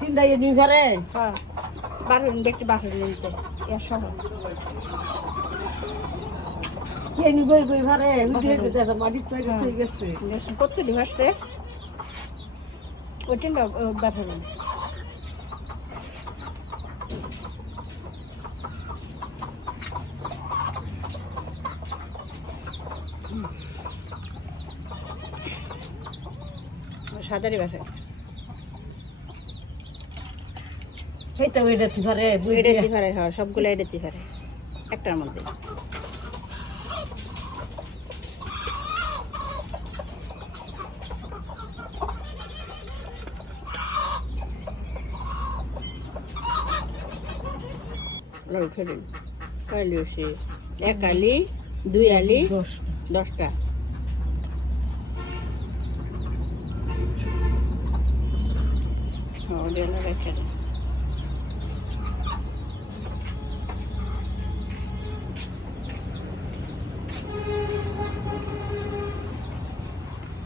চিন্তাই নিয়ে ফেরে হ্যাঁ বারণ দেখতে বারণ নিতে এর সহ এই নি বই বই ফেরে উঠে উঠে মাটি তৈরি হয়ে গেছে কত দিবসে ওইটা বারণ সাদারি বাসে এই তো এটা তুই ফেরে এটা দিতে পারে হ্যাঁ সবগুলো এটা দিতে পারে একটার মধ্যে উঠে দিন কালি সে 1 আলি 2 আলি 10টা ওটা রেখে দিন